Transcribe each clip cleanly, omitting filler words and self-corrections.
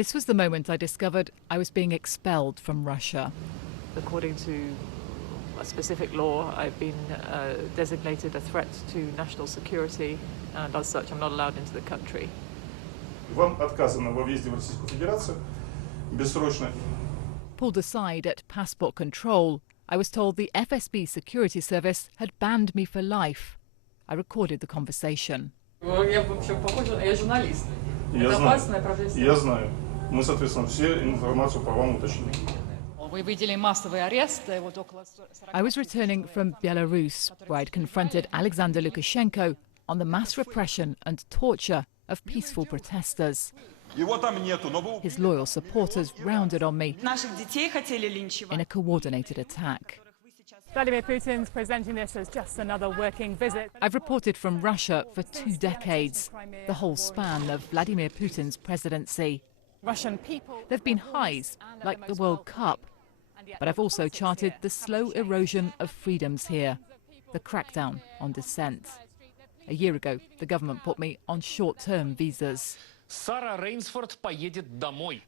This was the moment I discovered I was being expelled from Russia. According to a specific law, I've been designated a threat to national security, and as such, I'm not allowed into the country. Вам отказано во въезде в Российскую Федерацию бессрочно. Pulled aside at passport control, I was told the FSB security service had banned me for life. I recorded the conversation. Я вообще похожа, я журналист. Это опасная профессия. Я знаю. Мы, соответственно, все информацию по вам уточним. I was returning from Belarus, where I'd confronted Alexander Lukashenko on the mass repression and torture of peaceful protesters. His loyal supporters rounded on me in a coordinated attack. Vladimir Putin's presenting this as just another working visit. I've reported from Russia for 2 decades, the whole span of Vladimir Putin's presidency. Russian people. There have been highs, like the World Cup, but I've also charted the slow erosion of freedoms here, the crackdown on dissent. A year ago, the government put me on short-term visas.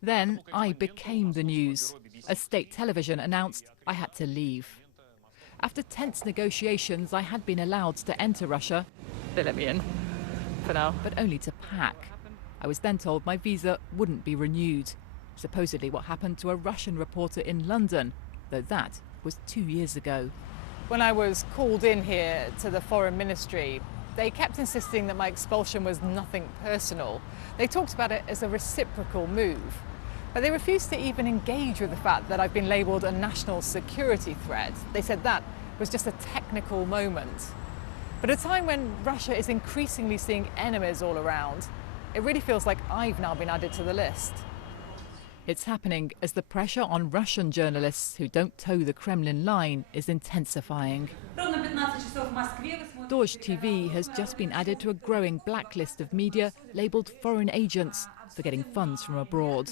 Then I became the news. As state television announced, I had to leave. After tense negotiations, I had been allowed to enter Russia. They let me in, for now. But only to pack. I was then told my visa wouldn't be renewed. Supposedly what happened to a Russian reporter in London, though that was 2 years ago. When I was called in here to the Foreign Ministry, they kept insisting that my expulsion was nothing personal. They talked about it as a reciprocal move. But they refused to even engage with the fact that I've been labelled a national security threat. They said that was just a technical moment. But at a time when Russia is increasingly seeing enemies all around, it really feels like I've now been added to the list. It's happening as the pressure on Russian journalists who don't toe the Kremlin line is intensifying. Dozh TV has just been added to a growing blacklist of media labelled foreign agents for getting funds from abroad.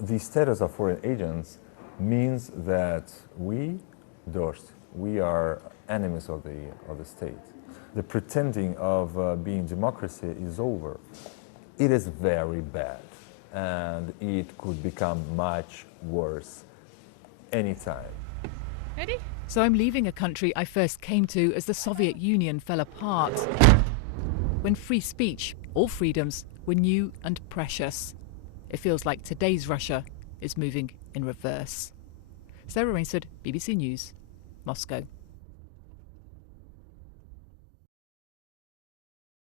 The status of foreign agents means that we, Dozh, we are enemies of the state. The pretending of being democracy is over. It is very bad, and it could become much worse anytime. Ready? So I'm leaving a country I first came to as the Soviet Union fell apart, when free speech, all freedoms, were new and precious. It feels like today's Russia is moving in reverse. Sarah Rainsford, BBC News, Moscow.